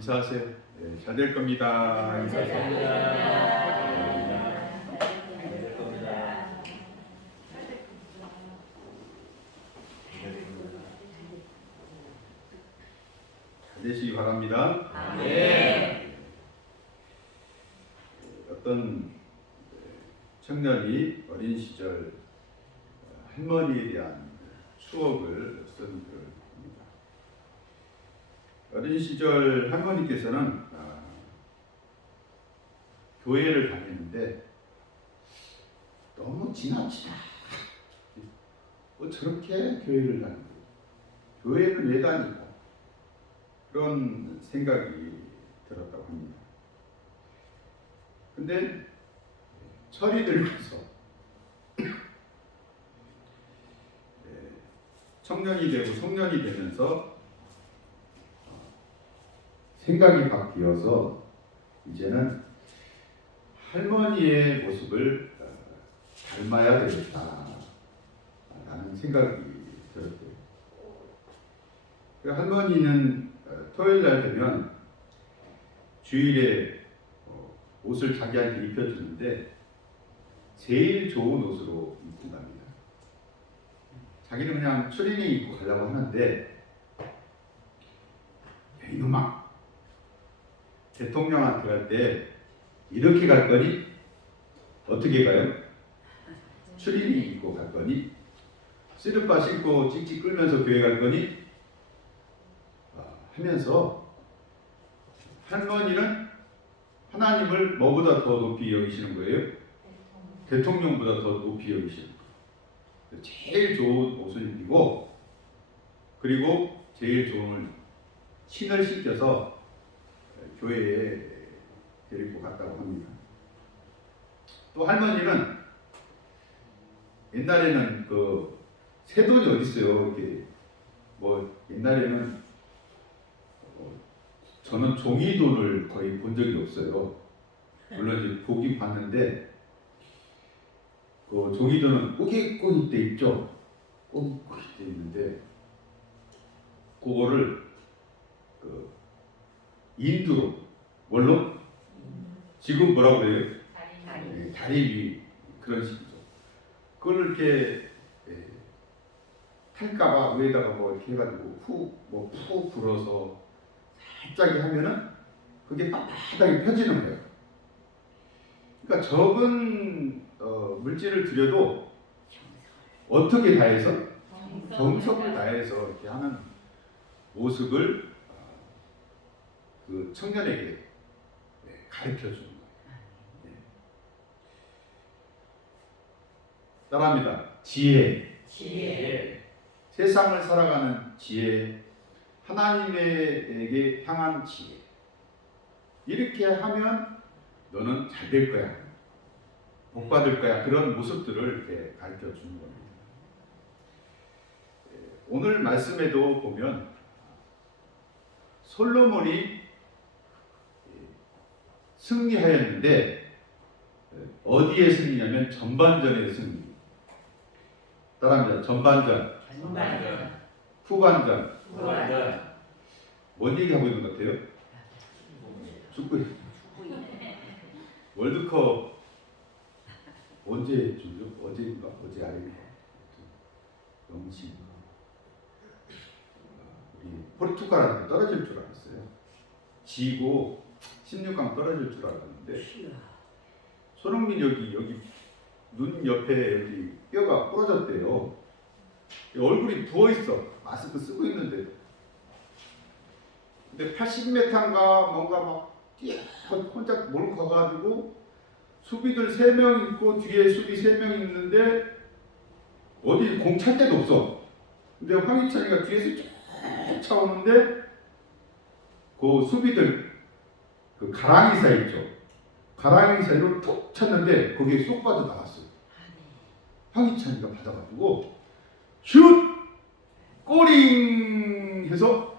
인사하세요. 네, 잘 될 겁니다. 인사하세요. 잘 되시기 바랍니다. 네. 어떤 청년이 어린 시절 할머니에 대한 추억을 쓴 글입니다. 어린 시절 할머니께서는 교회를 다니는데 너무 지나치다. 저렇게 교회를 다니고 교회를 왜 다니고 그런 생각이 들었다고 합니다. 근데 철이 들면서 청년이 되고 송년이 되면서 생각이 바뀌어서 이제는 할머니의 모습을 닮아야 되겠다라는 생각이 들었대요. 할머니는 토요일 날 되면 주일에 옷을 자기한테 입혀주는데 제일 좋은 옷으로 입고 갑니다. 자기는 그냥 추리닝 입고 가려고 하는데 이놈아, 대통령한테 갈 때 이렇게 갈 거니? 어떻게 가요? 추리닝 입고 갈 거니? 쓰르빠 신고 찍찍 끌면서 교회 갈 거니? 하면서 할머니는 하나님을 뭐보다 더 높이 여기시는 거예요? 대통령보다 더 높이 여기시는 거예요. 제일 좋은 옷을 입히고 그리고 제일 좋은 신을 신겨서 교회에 데리고 갔다고 합니다. 또 할머니는 옛날에는 그 새돈이 어디 있어요? 이렇게 뭐 옛날에는 저는 종이돈을 거의 본 적이 없어요. 물론 이제 보긴 봤는데 그 종이돈은 꼬깃꼬깃 돼 있죠. 꼬깃꼬깃 돼 있는데 그거를 그 인두로 뭘로? 지금 뭐라고 그래요? 다리 위 그런 식이죠. 그걸 이렇게 탈까봐 위에다가 뭐 이렇게 해가지고 푹 불어서 살짝 하면은 그게 빳빳하게 펴지는 거예요. 그러니까 적은 물질을 들여도 어떻게 다해서 정성을 다해서 이렇게 하는 모습을 그 청년에게 가르쳐 주는 거예요. 따라합니다. 지혜. 세상을 살아가는 지혜, 하나님에게 향한 지혜. 이렇게 하면 너는 잘 될 거야. 복 받을 거야. 그런 모습들을 이렇게 가르쳐 주는 겁니다. 오늘 말씀에도 보면 솔로몬이 승리하였는데 어디에 승리냐면 전반전의 승리. 따라합니다. 전반전. 후반전. 뭔 얘기하고 있는 것 같아요? 축구. 월드컵 언제 주죠? 어제인가? 어제 아닌가? 영신가? 우리 포르투갈한테 떨어질 줄 알았어요. 지고 16강 떨어질 줄 알았는데 손흥민 여기 눈 옆에 여기 뼈가 부러졌대요. 얼굴이 부어있어. 마스크 쓰고 있는데. 근데 80m인가 뭔가 막 혼자 몰고 가가지고 수비들 3명 있고 뒤에 수비 3명 있는데 어디 공 찰 데도 없어. 근데 황희찬이가 뒤에서 쫙 차오는데 그 수비들 그 가랑이 사이 있죠. 가랑이 사이로 툭 쳤는데 거기에 쏙 빠져 나갔어요. 황희찬이가 받아가지고 슛! 꼬링! 해서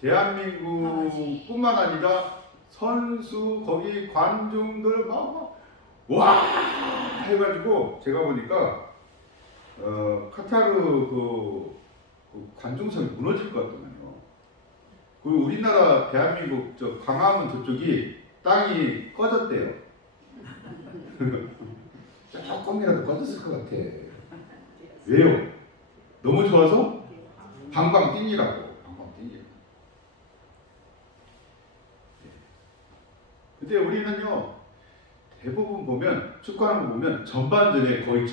대한민국뿐만 아니라 선수 거기 관중들 막 와! 해가지고 제가 보니까 카타르 그 관중석이 무너질 것 같더만요. 그 우리나라 대한민국 저 광화문 저쪽이 땅이 꺼졌대요. 조금이라도 꺼졌을 것 같아. 왜요? 너무 좋아서 방방 뛰니라고. 방방 뛰니. 근데 우리는요 대부분 보면 축구하는 거 보면 전반전에 거의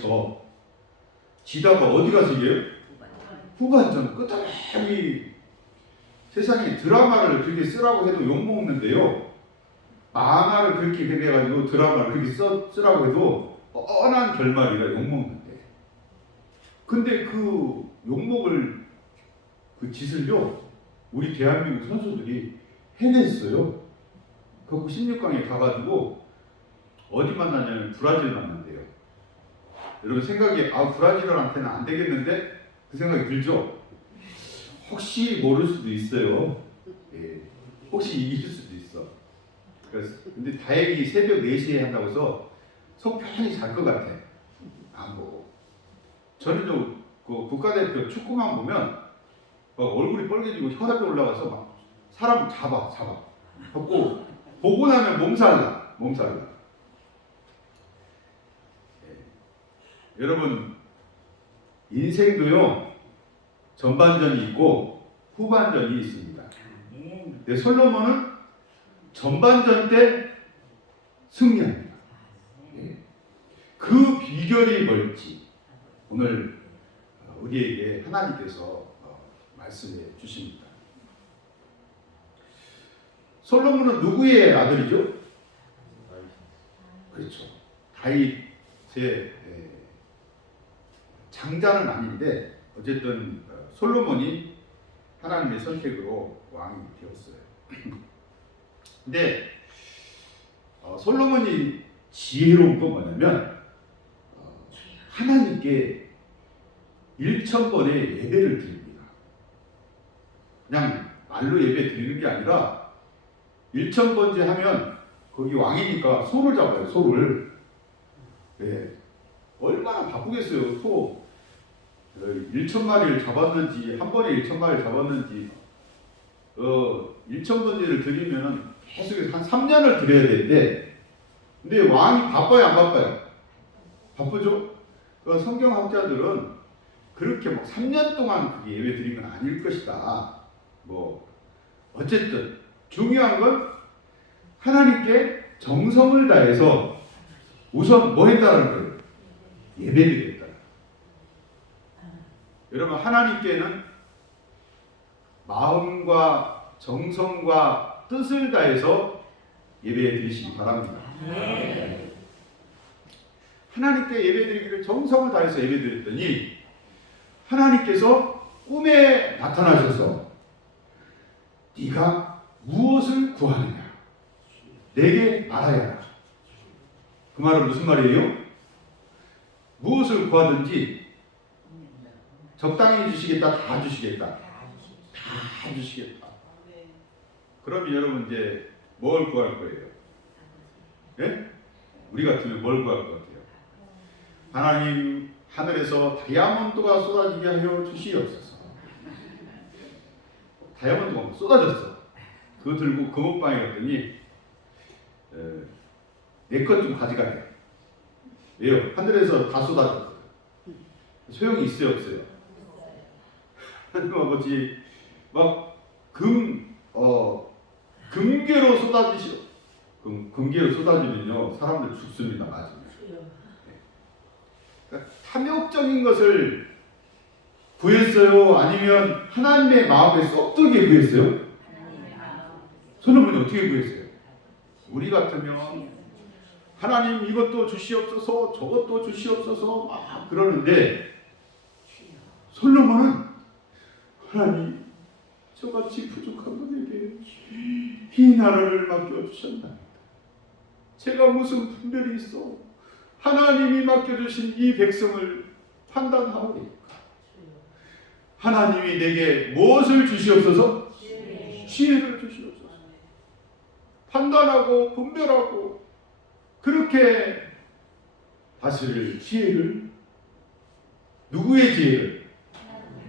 지다가 어디 가서 이겨요? 후반전 끝까지. 세상에 드라마를 그렇게 쓰라고 해도 욕먹는데요. 만화를 그렇게 그려가지고 드라마를 그렇게 쓰라고 해도 뻔한 결말이라 욕먹는데. 근데 그 욕먹을 그 짓을요, 우리 대한민국 선수들이 해냈어요. 그 16강에 가가지고 어디 만나냐면 브라질 만난대요. 여러분 생각이 브라질한테는 안 되겠는데 그 생각이 들죠? 혹시 모를 수도 있어요. 예. 혹시 이길 수도 있어. 그래서 근데 다행히 새벽 4시에 한다고 해서 속 편히 잘 것 같아. 안 보고. 저는요 그 국가대표 축구만 보면 막 얼굴이 빨개지고 혈압이 올라가서 막 사람 잡아. 하고 보고 나면 몸살나. 예. 여러분 인생도요 전반전이 있고 후반전이 있습니다. 근데 솔로몬은 전반전 때 승리합니다. 예. 그 비결이 뭘지 오늘 우리에게 하나님께서 말씀해 주십니다. 솔로몬은 누구의 아들이죠? 그렇죠. 다윗의 장자는 아닌데 어쨌든 솔로몬이 하나님의 선택으로 왕이 되었어요. 근데 솔로몬이 지혜로운 건 뭐냐면 하나님께 1000번의 예배를 드립니다. 그냥 말로 예배 드리는 게 아니라 1000번째 하면 거기 왕이니까 소를 잡아요. 소를. 네. 얼마나 바쁘겠어요. 소 1000마리를 잡았는지 한 번에 1000마리를 잡았는지 1000번째를 드리면 계속해서 한 3년을 드려야 되는데 근데 왕이 바빠요 안 바빠요? 바쁘죠? 그 성경학자들은 그렇게 막 3년 동안 그게 예배 드리면 아닐 것이다. 뭐 어쨌든 중요한 건 하나님께 정성을 다해서 우선 뭐 했다는 거예요? 예배드렸다. 여러분 하나님께는 마음과 정성과 뜻을 다해서 예배해 드리시기 바랍니다. 네. 하나님께 예배 드리기를 정성을 다해서 예배 드렸더니 하나님께서 꿈에 나타나셔서 네가 무엇을 구하느냐 내게 말하여라. 그 말은 무슨 말이에요? 무엇을 구하든지 적당히 주시겠다, 다 주시겠다. 다 주시겠다. 그러면 여러분 이제 뭘 구할 거예요? 예? 우리 같으면 뭘 구할 것 같아요? 하나님 하늘에서 다이아몬드가 쏟아지게 하여 주시옵소서. 다이아몬드가 쏟아졌어. 그거 들고 금옥방에 갔더니 내 것 좀 가져가래. 왜요? 하늘에서 다 쏟아졌어. 소용이 있어요, 없어요? 하나님 아버지 막 금괴로 쏟아지시오. 금괴로 쏟아지면요 사람들 죽습니다. 맞으면. 그러니까 탐욕적인 것을 구했어요? 아니면 하나님의 마음에 쏙들게 구했어요? 솔로몬이 어떻게 구했어요? 우리 같으면 하나님 이것도 주시옵소서 저것도 주시옵소서 막 그러는데 솔로몬은 하나님 저같이 부족한 분에게 이 나라를 맡겨주셨나이다. 제가 무슨 분별이 있어 하나님이 맡겨주신 이 백성을 판단하오리까. 하나님이 내게 무엇을 주시옵소서? 지혜를 주시옵소서. 판단하고 분별하고 그렇게 다스릴 지혜를 누구의 지혜를?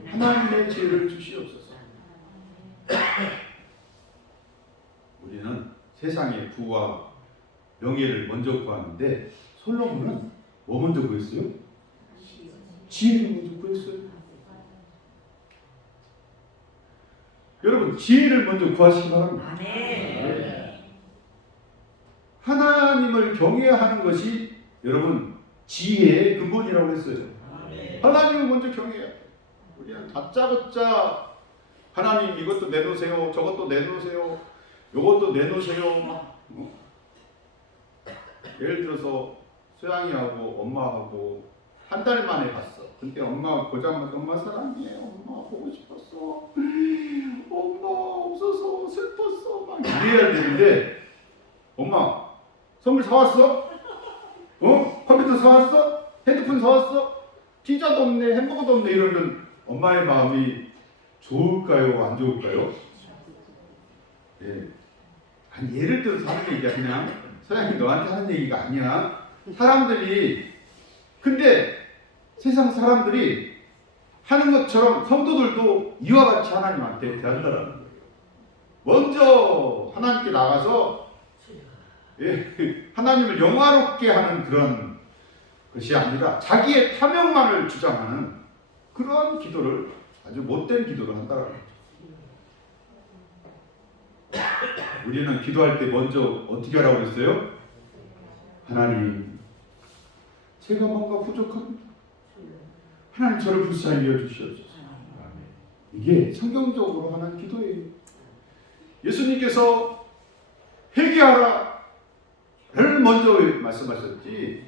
하나님의 지혜를 주시옵소서. 세상의 부와 명예를 먼저 구하는데 솔로몬은 뭐 먼저 구했어요? 지혜를 먼저 구했어요. 여러분 지혜를 먼저 구하시기 바랍니다. 하나님을 경외하는 것이 여러분 지혜의 근본이라고 했어요. 하나님을 먼저 경외해야 돼요. 우리는 다짜고짜 하나님 이것도 내놓으세요, 저것도 내놓으세요, 요것도 내놓으세요. 예를 들어서 소양이하고 엄마하고 한 달 만에 봤어. 근데 엄마 보자마자 엄마 사랑해, 엄마 보고 싶었어, 엄마 없어서 슬펐어 막 이래야 되는데 엄마 선물 사왔어? 컴퓨터 사왔어? 핸드폰 사왔어? 피자도 없네, 햄버거도 없네 이러면 엄마의 마음이 좋을까요? 안 좋을까요? 예. 아니, 예를 들어서 하는 얘기야. 그냥 서양이 너한테 하는 얘기가 아니야. 사람들이 근데 세상 사람들이 하는 것처럼 성도들도 이와 같이 하나님한테 대한다라는 거예요. 먼저 하나님께 나가서 하나님을 영화롭게 하는 그런 것이 아니라 자기의 탐욕만을 주장하는 그런 기도를 아주 못된 기도를 한다는 거죠. 우리는 기도할 때 먼저 어떻게 하라고 했어요? 하나님, 제가 뭔가 부족합니다. 하나님 저를 불쌍히 여주시옵소서. 이게 성경적으로 하는 기도예요. 예수님께서 회개하라를 먼저 말씀하셨지.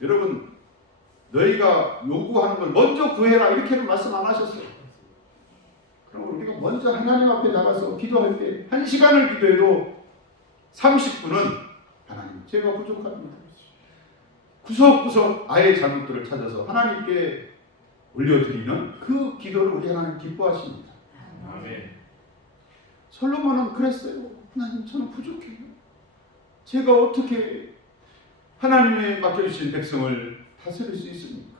여러분 너희가 요구하는 걸 먼저 구해라 이렇게는 말씀 안 하셨어요. 그럼 우리가 먼저 하나님 앞에 나가서 기도할 때 1시간을 기도해도 30분은 하나님 제가 부족합니다. 구석구석 아예 잘못들을 찾아서 하나님께 올려드리는 그 기도를 우리 하나님 기뻐하십니다. 아멘. 솔로몬은 그랬어요. 하나님 저는 부족해요. 제가 어떻게 하나님의 맡겨주신 백성을 다스릴 수 있습니까?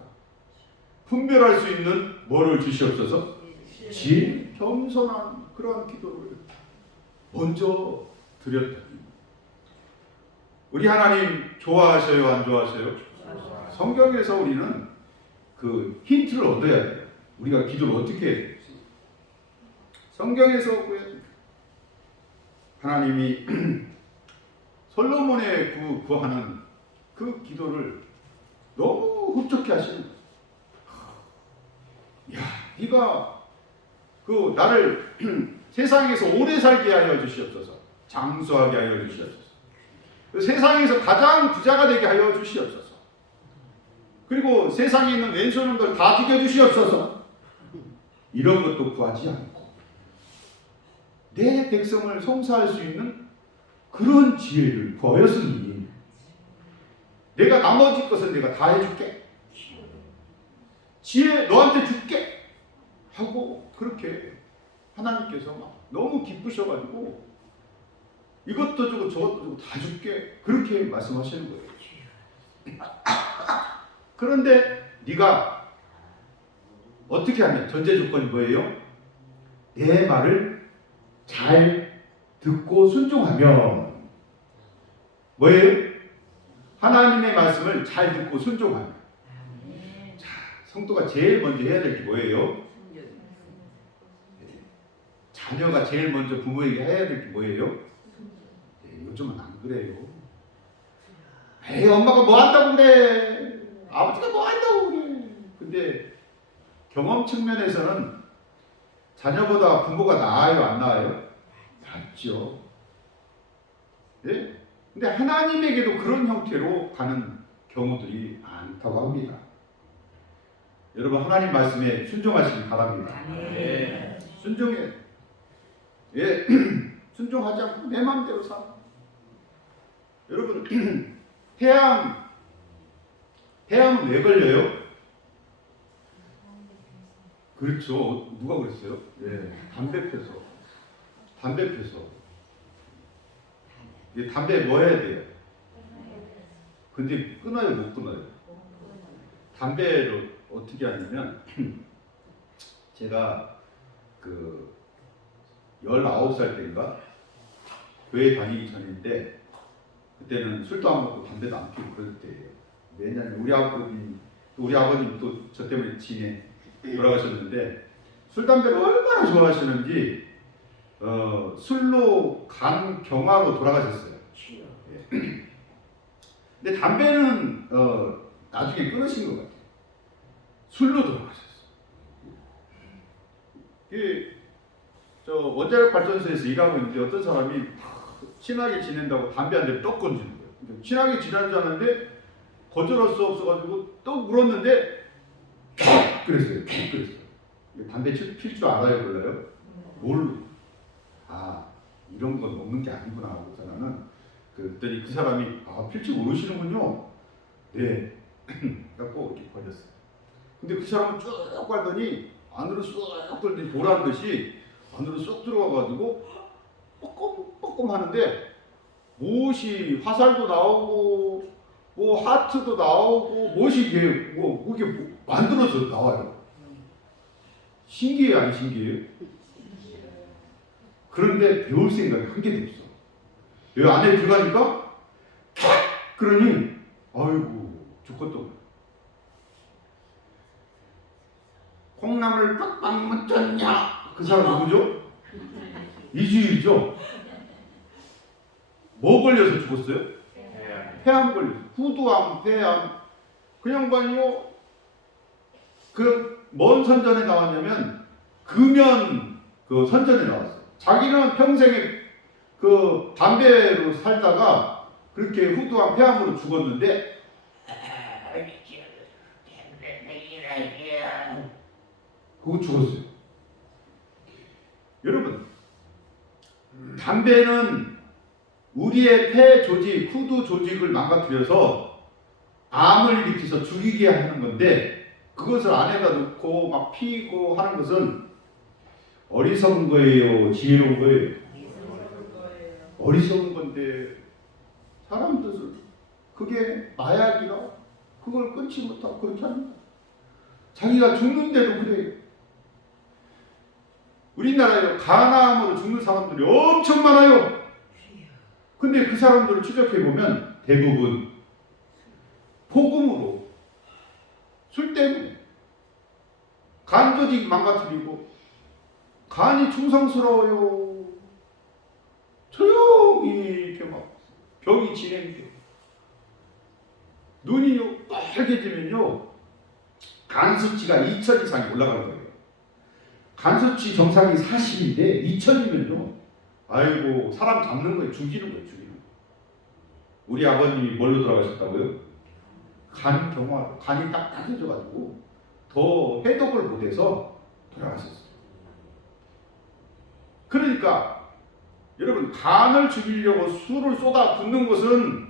분별할 수 있는 뭐를 주시옵소서? 지혜, 겸손한 그러한 기도를 먼저 드렸더니 우리 하나님 좋아하셔요? 안 좋아하셔요? 성경에서 우리는 그 힌트를 얻어야 돼요. 우리가 기도를 어떻게 해야 돼요? 성경에서 하나님이 솔로몬의 구하는 그 기도를 너무 흡족해 하시는 거예요. 야, 네가 그 나를 세상에서 오래 살게 하여 주시옵소서. 장수하게 하여 주시옵소서. 그 세상에서 가장 부자가 되게 하여 주시옵소서. 그리고 세상에 있는 왼손들 다 죽여 주시옵소서. 이런 것도 구하지 않고 내 백성을 송사할 수 있는 그런 지혜를 구하였으니 내가 나머지 것은 내가 다 해줄게. 지혜 너한테 줄게 하고 그렇게 하나님께서 막 너무 기쁘셔가지고 이것도 주고 저것도 주고 다 줄게 그렇게 말씀하시는 거예요. 그런데 네가 어떻게 하면 전제 조건이 뭐예요? 내 말을 잘 듣고 순종하면 뭐예요? 하나님의 말씀을 잘 듣고 순종하면. 자, 성도가 제일 먼저 해야 될 게 뭐예요? 자녀가 제일 먼저 부모에게 해야 될 게 뭐예요? 요즘은 안 그래요. 에이 엄마가 뭐 한다고 그래, 아버지가 뭐 한다고 그래. 근데 경험 측면에서는 자녀보다 부모가 나아요, 안 나아요? 낫죠. 예? 근데 하나님에게도 그런 형태로 가는 경우들이 많다고 합니다. 여러분 하나님 말씀에 순종하시기 바랍니다. 네. 순종해. 예, 순종하지 않고 내 마음대로 살아. 여러분 폐암은 왜 걸려요? 그렇죠. 누가 그랬어요? 네, 담배 펴서. 담배 뭐 해야 돼요? 근데 끊어요, 못 끊어요? 담배를 어떻게 하냐면 제가 그 19살 때인가 교회 다니기 전인데 그때는 술도 안 먹고 담배도 안 피우고 그럴 때예요. 왜냐면 우리 아버님 또 저 때문에 진에 돌아가셨는데 술 담배를 얼마나 좋아하시는지 술로 간 경화로 돌아가셨어요. 예. 근데 담배는 나중에 끊으신 것 같아요. 술로 돌아가셨어요. 저 원자력 발전소에서 일하고 있는데 어떤 사람이 친하게 지낸다고 담배 한 대를 떡 건지는 거예요. 친하게 지내는 줄 아는데 거절할 수 없어가지고 또 물었는데 그랬어요. 담배 필 줄 알아요, 몰라요? 몰라. 아, 이런 건 먹는 게 아니구나 하고 저는 그랬더니 그 사람이 필 줄 모르시는군요. 네. 갖고 이렇게 버렸어요. 근데 그 사람은 쭉 빨더니 안으로 쏙 들더니 보라는 듯이 안으로 쏙 들어가가지고 뻐끔 하는데 못이 화살도 나오고 뭐 하트도 나오고 못이 이게 그게 만들어서 나와요. 신기해요, 안 신기해요? 그런데 배울 생각이 한 개도 없어. 여기 안에 들어가니까 그러니 아이고 죽겠다. 콩나물 빡빡 묻혔냐? 그 사람 누구죠? 이주일이죠. 뭐 걸려서 죽었어요? 폐암 걸려서. 후두암, 폐암. 그 양반이요. 그 뭔 선전에 나왔냐면 금연 그 선전에 나왔어요. 자기는 평생에 그 담배로 살다가 그렇게 후두암, 폐암으로 죽었는데 그거 죽었어요. 여러분, 담배는 우리의 폐 조직, 후두 조직을 망가뜨려서 암을 일으켜서 죽이게 하는 건데 그것을 안에다 넣고 막 피고 하는 것은 어리석은 거예요, 지혜로운 거예요? 어리석은 건데 사람 뜻을 그게 마약이라 그걸 끊지 못하고 그렇게 합니다. 자기가 죽는데도 그래요. 우리나라에 간암으로 죽는 사람들이 엄청 많아요. 근데 그 사람들을 추적해보면 대부분 폭음으로 술 때문에 간 조직 망가뜨리고 간이 충성스러워요. 조용히 이렇게 막 병이 진행돼. 눈이요 빨개지면요 간 수치가 2000 이상이 올라가는 거예요. 간 수치 정상이 40인데 2000이면요 아이고 사람 잡는 거예요. 죽이는 거예요. 우리 아버님이 뭘로 돌아가셨다고요? 간 경화, 간이 딱딱해져가지고 더 해독을 못해서 돌아가셨어요. 그러니까 여러분 간을 죽이려고 술을 쏟아 붓는 것은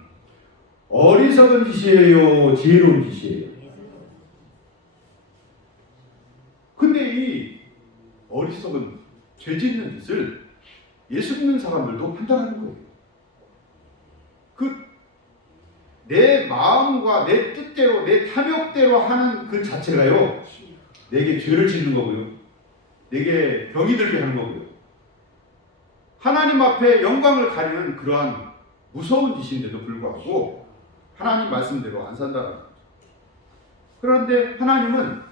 어리석은 짓이에요, 지혜로운 짓이에요? 근데 이 어리석은 죄 짓는 짓을 예수 믿는 사람들도 판단하는 거예요. 내 마음과 내 뜻대로 내 탐욕대로 하는 그 자체가요 내게 죄를 짓는 거고요, 내게 병이 들게 하는 거고요, 하나님 앞에 영광을 가리는 그러한 무서운 짓인데도 불구하고 하나님 말씀대로 안 산다는 거죠. 그런데 하나님은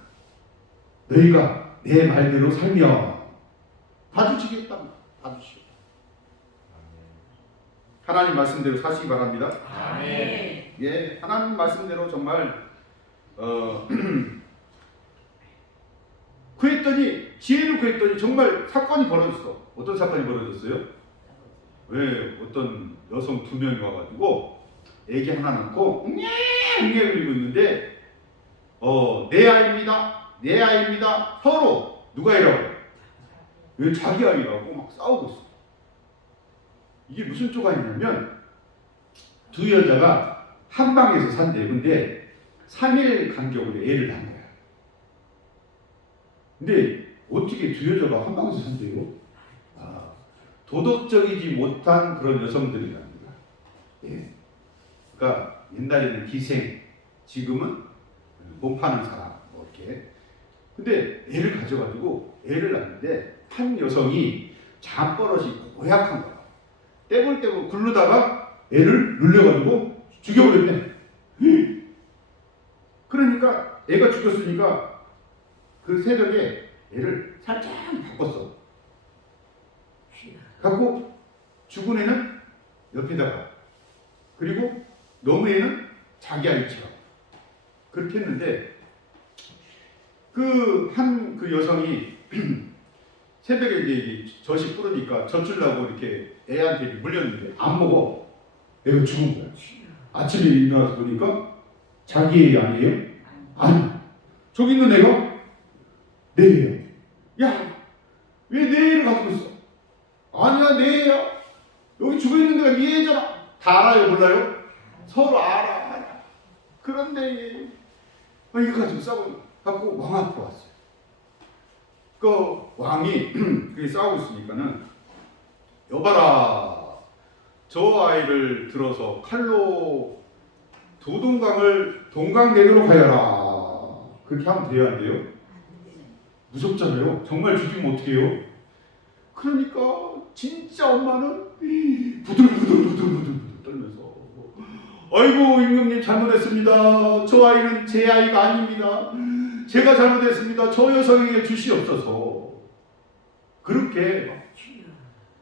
너희가 내 말대로 살면 봐주시겠다. 봐주시겠다. 하나님 말씀대로 사시기 바랍니다. 아멘. 예, 하나님 말씀대로 정말 구했더니 지혜를 구했더니 정말 사건이 벌어졌어. 어떤 사건이 벌어졌어요? 왜 어떤 여성 2명이 와가지고 애기 하나 낳고 웅예 그리고 있는데 내 아이입니다. 내 아이입니다. 서로 누가 이라고? 왜 자기 아이라고 막 싸우고 있어. 이게 무슨 쪼가있냐면 두 여자가 한 방에서 산대요. 근데 3일 간격으로 애를 낳은 거야. 근데 어떻게 두 여자가 한 방에서 산대요? 도덕적이지 못한 그런 여성들이랍니다. 예. 그러니까 옛날에는 기생, 지금은 못 파는 사람, 뭐 이렇게. 근데 애를 가져가지고 애를 낳는데 한 여성이 잠버릇이 고약한 거야. 떼굴떼굴 굴르다가 애를 눌려가지고 죽여버렸네. 그러니까 애가 죽였으니까 그 새벽에 애를 살짝 바꿨어. 갖고 죽은 애는 옆에다가, 그리고 너무 애는 자기 아이처럼 그렇게 했는데, 그 여성이 새벽에 이제 젖이 뿌르니까 젖 주려고 이렇게 애한테 물렸는데 안 먹어. 애가 죽은 거야. 아침에 일어나서 보니까 자기 애 아니에요? 아니. 저기 있는 애가 내 애야. 야, 왜 내 애를 가지고 있어? 아니야, 내 애야. 여기 죽어 있는 데가 네 애잖아. 다 알아요, 몰라요? 서로 알아. 그런데 이거 가지고 싸우고 갖고 왕 앞으로 왔어요. 그 왕이 그게 싸우고 있으니까는, 여봐라, 저 아이를 들어서 칼로 도동강을 동강내도록 하여라. 그렇게 하면 돼야 안 돼요? 무섭잖아요. 정말 죽이면 어떡해요? 그러니까 진짜 엄마는 부들부들 떨면서, 아이고 임금님 잘못했습니다. 저 아이는 제 아이가 아닙니다. 제가 잘못했습니다. 저 여성에게 주시옵소서. 그렇게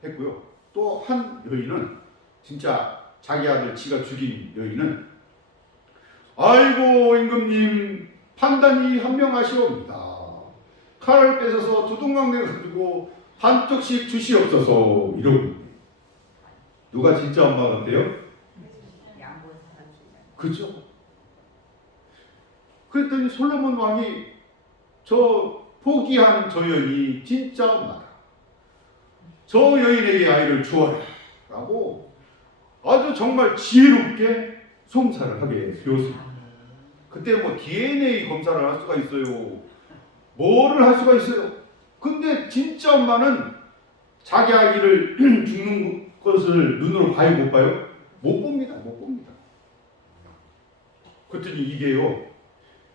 했고요. 또 한 여인은, 진짜 자기 아들 지가 죽인 여인은, 아이고 임금님 판단이 현명하시옵니다. 칼을 뺏어서 두둥강 내가지고 한쪽씩 주시옵소서. 이러고. 누가 진짜 엄마 같아요? 그죠? 그랬더니 솔로몬 왕이 저 포기한 저 여인이 진짜 엄마다. 저 여인에게 아이를 주어라 라고 아주 정말 지혜롭게 송사를 하게 되었습니다. 그때 뭐 DNA 검사를 할 수가 있어요. 뭐를 할 수가 있어요. 근데 진짜 엄마는 자기 아이를 죽는 것을 눈으로 봐요, 못 봐요? 못 봅니다. 못 봅니다. 그랬더니 이게요,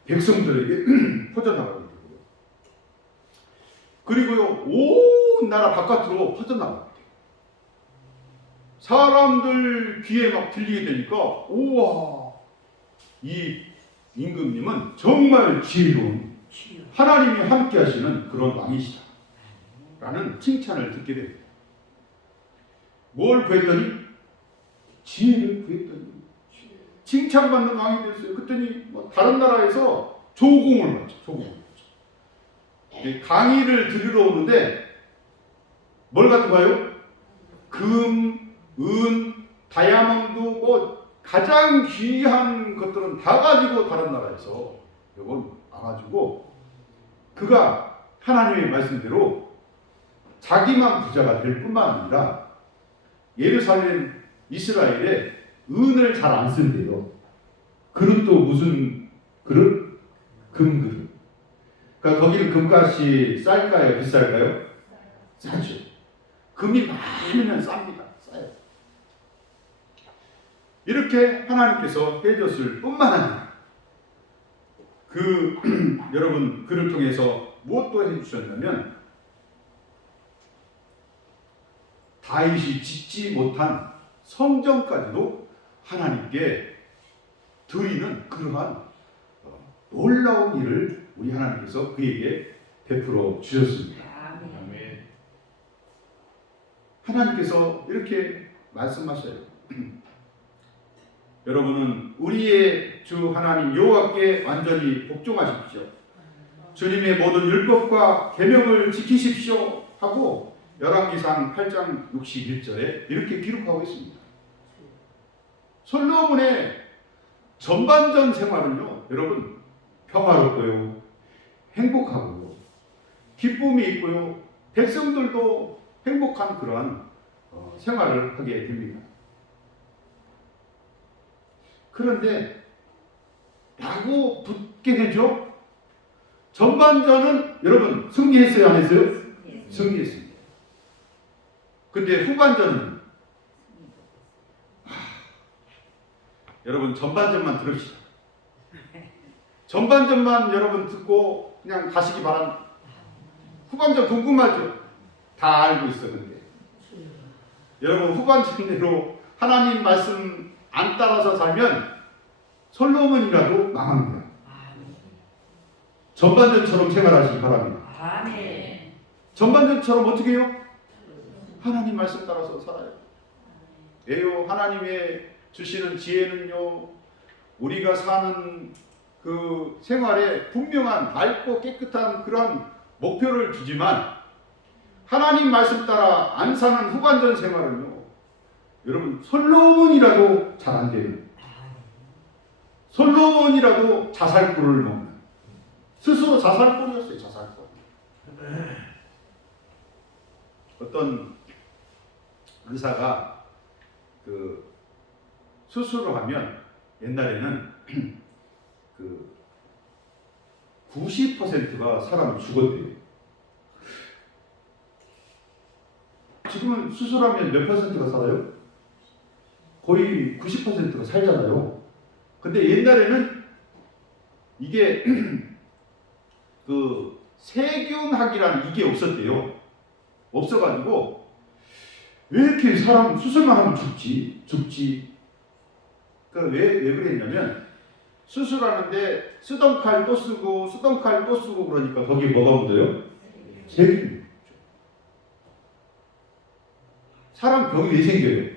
백성들에게 퍼져나가게 되고요. 그리고요, 온 나라 바깥으로 퍼져나가게 돼요. 사람들 귀에 막 들리게 되니까, 우와, 이 임금님은 정말 지혜로운, 하나님이 함께 하시는 그런 왕이시다 라는 칭찬을 듣게 됩니다. 뭘 구했더니? 지혜를 구했더니 칭찬받는 왕이 됐어요. 그랬더니 뭐 다른 나라에서 조공을 받죠. 조공을 받죠. 강의를 들으러 오는데 뭘 가져가요? 금, 은, 다이아몬드, 뭐 가장 귀한 것들은 다 가지고 다른 나라에서 이건 와가지고, 그가 하나님의 말씀대로 자기만 부자가 될 뿐만 아니라 예루살렘, 이스라엘에 은을 잘 안 쓴대요. 그릇도 무슨 그릇? 금그릇. 그러니까 거기는 금값이 쌀까요? 비쌀까요? 싸죠. 금이 많으면 쌉니다. 싸요. 이렇게 하나님께서 해줬을 뿐만 아니라 여러분 그를 통해서 무엇도 해주셨냐면, 다윗이 짓지 못한 성전까지도 하나님께 드리는 그러한 놀라운 일을 우리 하나님께서 그에게 베풀어 주셨습니다. 아멘. 하나님께서 이렇게 말씀하셔요. 여러분은 우리의 주 하나님 여호와께 완전히 복종하십시오. 주님의 모든 율법과 계명을 지키십시오 하고 열왕기상 8장 61절에 이렇게 기록하고 있습니다. 솔로몬의 전반전 생활은요, 여러분 평화롭고요, 행복하고 기쁨이 있고요, 백성들도 행복한 그러한 생활을 하게 됩니다. 그런데 라고 붙게 되죠. 전반전은 여러분 승리했어요, 안 했어요? 승리했습니다. 근데 후반전은 여러분 전반전만 들읍시다. 전반전만 여러분 듣고 그냥 가시기 바랍니다. 후반전 궁금하죠? 다 알고 있었는데 여러분 후반전대로 하나님 말씀 안 따라서 살면 솔로몬이라도 망합니다. 전반전처럼 생활하시기 바랍니다. 아멘. 전반전처럼 어떻게 해요? 하나님 말씀 따라서 살아요. 예요. 하나님의 주시는 지혜는요, 우리가 사는 그 생활에 분명한 맑고 깨끗한 그러한 목표를 주지만 하나님 말씀 따라 안 사는 후반전 생활은요, 여러분 솔로몬이라도 잘 안 되는, 솔로몬이라도 자살골을 먹는, 스스로 자살골이었어요. 자살골. 어떤 의사가 그 수술을 하면 옛날에는 그 90%가 사람이 죽었대요. 지금은 수술하면 몇 퍼센트가 살아요? 거의 90%가 살잖아요. 근데 옛날에는 이게 그 세균학이라는 이게 없었대요. 없어가지고 왜 이렇게 사람 수술만 하면 죽지? 그러니까 왜 그랬냐면 수술하는데 쓰던 칼 또 쓰고 쓰던 칼 또 쓰고 그러니까 거기에 뭐가 묻어요? 세균. 사람 병이 왜 생겨요?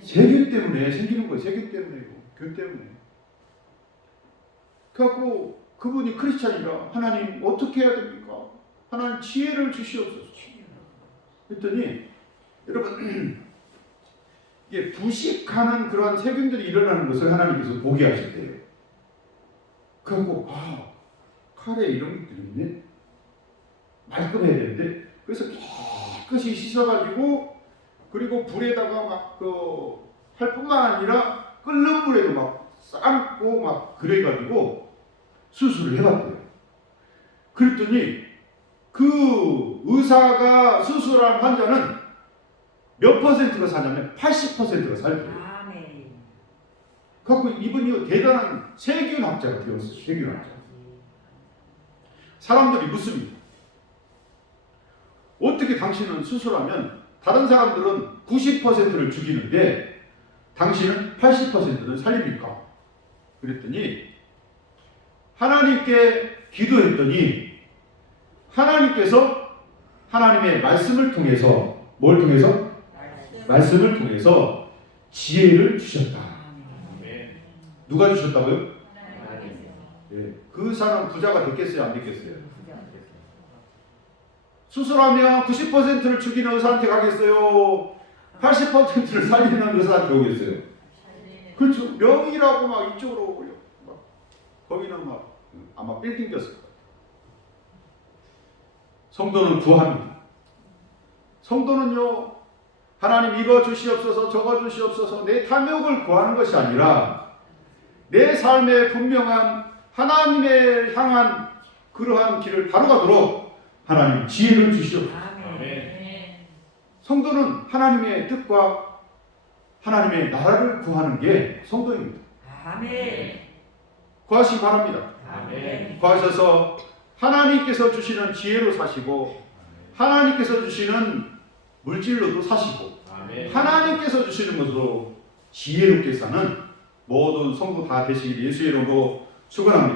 세균 때문에 생기는 거예요. 세균 때문에, 균 때문에. 그래갖고 그분이 크리스찬이라 하나님 어떻게 해야 됩니까? 하나님 지혜를 주시옵소서. 그랬더니 여러분 이게 부식하는 그러한 세균들이 일어나는 것을 하나님께서 보게 하셨대요. 그래갖고 칼에 이런 것들이 있네. 말끔해야 되는데 그래서 깨끗이 씻어가지고 그리고 불에다가 막 할 뿐만 아니라 끓는 물에도 막 삶고 막 그래가지고 수술을 해봤대요. 그랬더니 그 의사가 수술한 환자는 몇 퍼센트가 사냐면 80%가 살더래요. 아멘. 그래서 이분이 대단한 세균학자가 되었어요. 세균학자. 사람들이 묻습니다. 어떻게 당신은 수술하면 다른 사람들은 90%를 죽이는데 당신은 80%는 살립니까? 그랬더니 하나님께 기도했더니 하나님께서 하나님의 말씀을 통해서 뭘 통해서? 말씀을 통해서 지혜를 주셨다. 누가 주셨다고요? 네. 그 사람 부자가 됐겠어요? 안 됐겠어요? 수술하면 90%를 죽이는 의사한테 가겠어요? 80%를 살리는 의사한테 오겠어요? 그렇죠. 명의라고 막 이쪽으로 오고요. 거기는 막 아마 빌딩 겼을 거예요. 성도는 구합니다. 성도는요, 하나님 이거 주시옵소서 저거 주시옵소서 내 탐욕을 구하는 것이 아니라 내 삶에 분명한 하나님의 향한 그러한 길을 바로 가도록 하나님 지혜를 주시옵소서. 아멘. 성도는 하나님의 뜻과 하나님의 나라를 구하는 게 성도입니다. 아멘. 구하시기 바랍니다. 아멘. 구하셔서 하나님께서 주시는 지혜로 사시고 하나님께서 주시는 물질로도 사시고 하나님께서 주시는 것으로 지혜롭게 사는 모든 성도 다 되시길 예수의 이름으로 축원합니다.